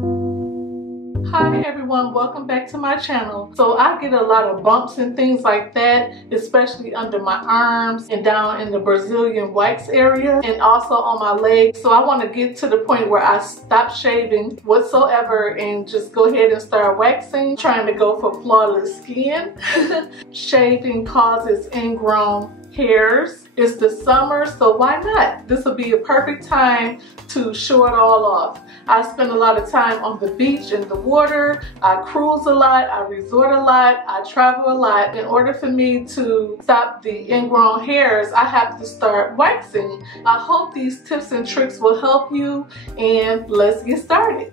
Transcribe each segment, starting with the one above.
Hi everyone, welcome back to my channel. So I get a lot of bumps and things like that, especially under my arms and down in the Brazilian wax area and also on my legs. So I want to get to the point where I stop shaving whatsoever and just go ahead and start waxing, trying to go for flawless skin. Shaving causes ingrown hairs. It's the summer, so why not? This will be a perfect time to show it all off. I spend a lot of time on the beach in the water. I cruise a lot, I resort a lot, I travel a lot. In order for me to stop the ingrown hairs, I have to start waxing. I hope these tips and tricks will help you, and let's get started.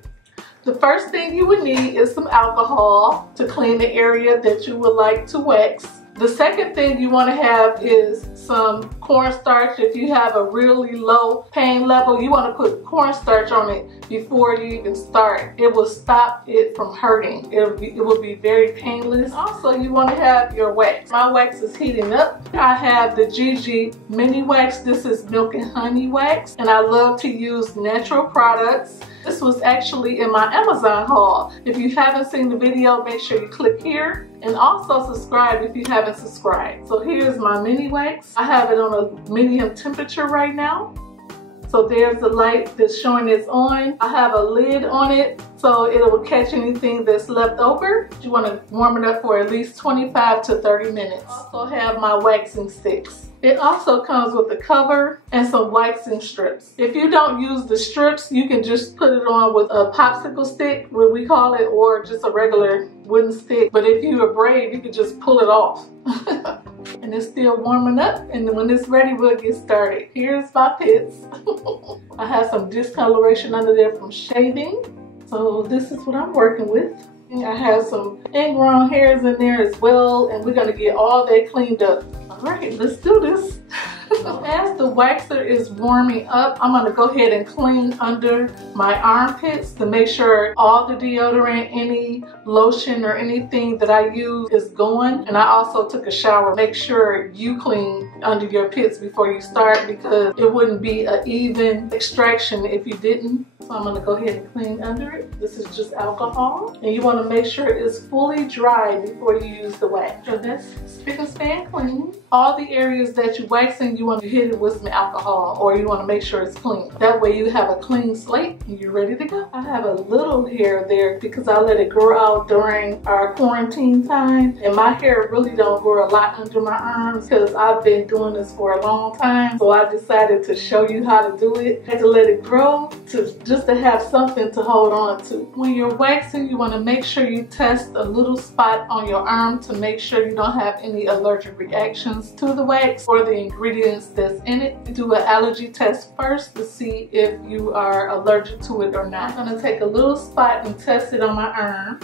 The first thing you would need is some alcohol to clean the area that you would like to wax. The second thing you want to have is some cornstarch. If you have a really low pain level, you want to put cornstarch on it before you even start. It will stop it from hurting. It will be very painless. Also, you want to have your wax. My wax is heating up. I have the GG mini wax. This is milk and honey wax, and I love to use natural products. This was actually in my Amazon haul. If you haven't seen the video, make sure you click here. And also subscribe if you haven't subscribed. So here's my mini wax. I have it on a medium temperature right now. So there's the light that's showing it's on. I have a lid on it so it will catch anything that's left over. You want to warm it up for at least 25 to 30 minutes. I also have my waxing sticks. It also comes with a cover and some waxing strips. If you don't use the strips, you can just put it on with a popsicle stick, what we call it, or just a regular wooden stick. But if you're brave, you can just pull it off. And it's still warming up, and when it's ready, we'll get started. Here's my pits. I have some discoloration under there from shaving. So this is what I'm working with. I have some ingrown hairs in there as well, and we're gonna get all that cleaned up. All right, let's do this. So as the waxer is warming up, I'm gonna go ahead and clean under my armpits to make sure all the deodorant, any lotion or anything that I use is going. And I also took a shower. Make sure you clean under your pits before you start, because it wouldn't be an even extraction if you didn't. So I'm gonna go ahead and clean under it. This is just alcohol. And you wanna make sure it's fully dry before you use the wax. So that's spick and span clean. All the areas that you're waxing, you want to hit it with some alcohol, or you want to make sure it's clean. That way you have a clean slate and you're ready to go. I have a little hair there because I let it grow out during our quarantine time, and my hair really don't grow a lot under my arms because I've been doing this for a long time. So I decided to show you how to do it. I had to let it grow just to have something to hold on to. When you're waxing, you want to make sure you test a little spot on your arm to make sure you don't have any allergic reactions to the wax or the ingredients that's in it. You do an allergy test first to see if you are allergic to it or not. I'm going to take a little spot and test it on my arm.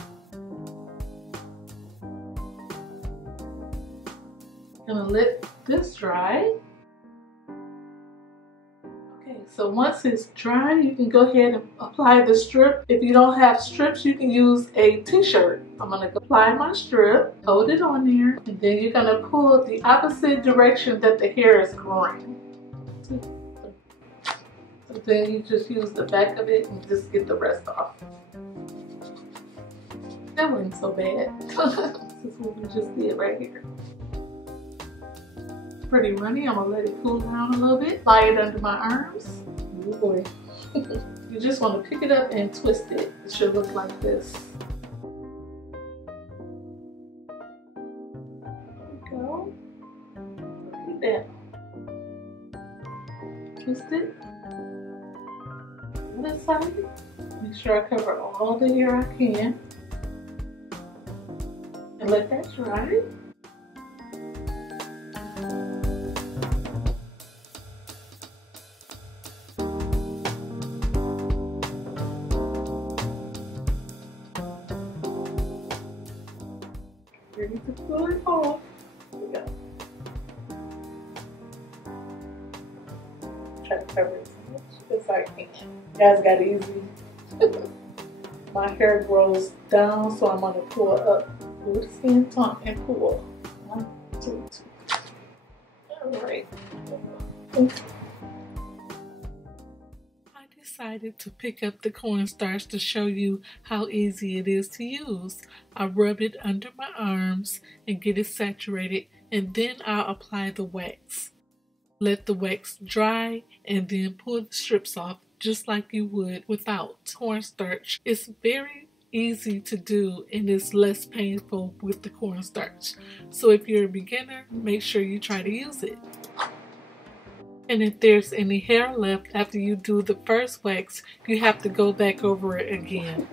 I'm going to let this dry. Okay, so once it's dry, you can go ahead and apply the strip. If you don't have strips, you can use a t-shirt. I'm going to apply my strip, hold it on there, and then you're going to pull the opposite direction that the hair is growing. So then you just use the back of it and just get the rest off. That wasn't so bad. This is what we just did right here. Pretty runny. I'm going to let it cool down a little bit. Apply it under my arms. Oh boy. You just want to pick it up and twist it. It should look like this. Go. Right there. Twist it. Other side. Make sure I cover all the hair I can. And let that dry. Ready to pull it off. Here we go. Try to cover it as much as I can. You guys got it easy. My hair grows down, so I'm going to pull up. Pull the skin tone and pull. 1, 2, 3. All right. decided to pick up the cornstarch to show you how easy it is to use. I rub it under my arms and get it saturated, and then I'll apply the wax. Let the wax dry and then pull the strips off just like you would without cornstarch. It's very easy to do and it's less painful with the cornstarch. So if you're a beginner, make sure you try to use it. And if there's any hair left after you do the first wax, you have to go back over it again.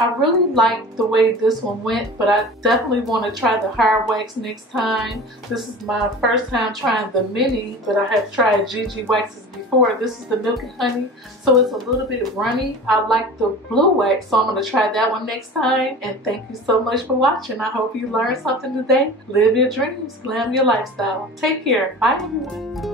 I really like the way this one went, but I definitely want to try the hard wax next time. This is my first time trying the mini, but I have tried GG waxes before. This is the milk and honey, so it's a little bit runny. I like the blue wax, so I'm going to try that one next time. And thank you so much for watching. I hope you learned something today. Live your dreams, glam your lifestyle. Take care. Bye everyone.